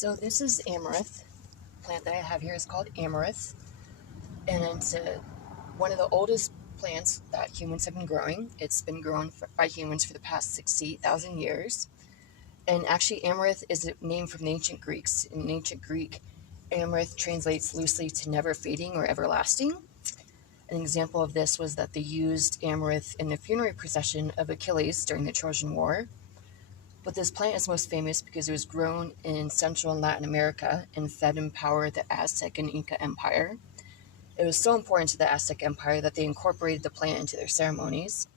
So this is Amaranth. The plant that I have here is called Amaranth, and it's one of the oldest plants that humans have been growing. It's been grown by humans for the past 68,000 years. And actually, Amaranth is a name from the ancient Greeks. In ancient Greek, Amaranth translates loosely to never fading or everlasting. An example of this was that they used Amaranth in the funerary procession of Achilles during the Trojan War. But this plant is most famous because it was grown in Central and Latin America and fed and powered the Aztec and Inca Empire. It was so important to the Aztec Empire that they incorporated the plant into their ceremonies.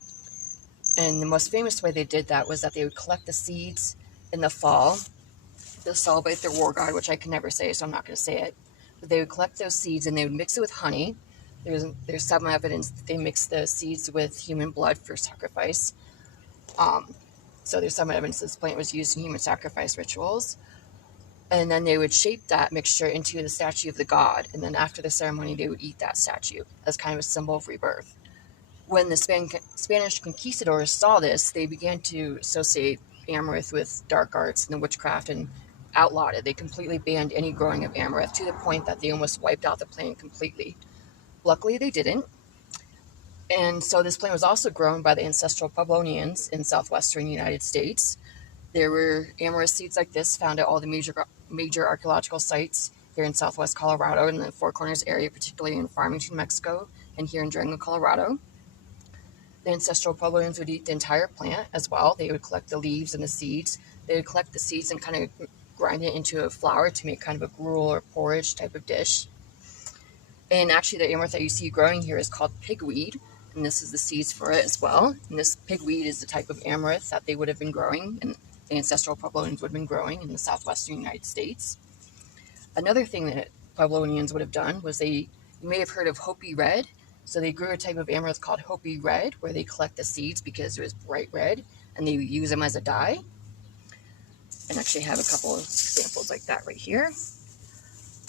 And the most famous way they did that was that they would collect the seeds in the fall to celebrate their war god, which I can never say, so I'm not going to say it. But they would collect those seeds and they would mix it with honey. There's some evidence that they mixed the seeds with human blood for sacrifice. So there's some evidence this plant was used in human sacrifice rituals. And then they would shape that mixture into the statue of the god. And then after the ceremony, they would eat that statue as kind of a symbol of rebirth. When the Spanish conquistadors saw this, they began to associate Amaranth with dark arts and witchcraft and outlawed it. They completely banned any growing of Amaranth to the point that they almost wiped out the plant completely. Luckily, they didn't. And so this plant was also grown by the ancestral Pueblonians in southwestern United States. There were amaranth seeds like this found at all the major archaeological sites here in southwest Colorado, in the Four Corners area, particularly in Farmington, Mexico, and here in Durango, Colorado. The ancestral Pueblonians would eat the entire plant as well. They would collect the leaves and the seeds. They would collect the seeds and kind of grind it into a flour to make kind of a gruel or porridge type of dish. And actually, the amaranth that you see growing here is called pigweed, and this is the seeds for it as well. And this pigweed is the type of amaranth that they would have been growing, and the ancestral Pueblonians would have been growing in the southwestern United States. Another thing that Pueblonians would have done was you may have heard of Hopi red. So they grew a type of amaranth called Hopi red, where they collect the seeds because it was bright red, and they use them as a dye. And actually have a couple of examples like that right here.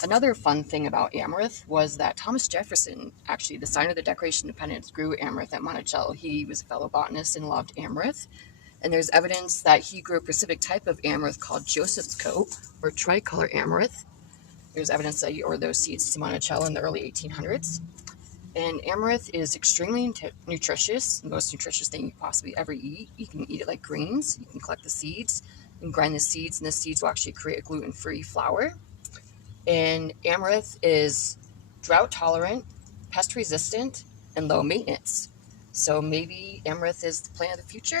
Another fun thing about amaranth was that Thomas Jefferson, actually the sign of the Declaration of Independence, grew amaranth at Monticello. He was a fellow botanist and loved amaranth. And there's evidence that he grew a specific type of amaranth called Joseph's coat, or tricolor amaranth. There's evidence that he ordered those seeds to Monticello in the early 1800s. And amaranth is extremely nutritious, the most nutritious thing you could possibly ever eat. You can eat it like greens. You can collect the seeds and grind the seeds, and the seeds will actually create a gluten-free flour. And amaranth is drought tolerant, pest resistant, and low maintenance. So maybe amaranth is the plant of the future.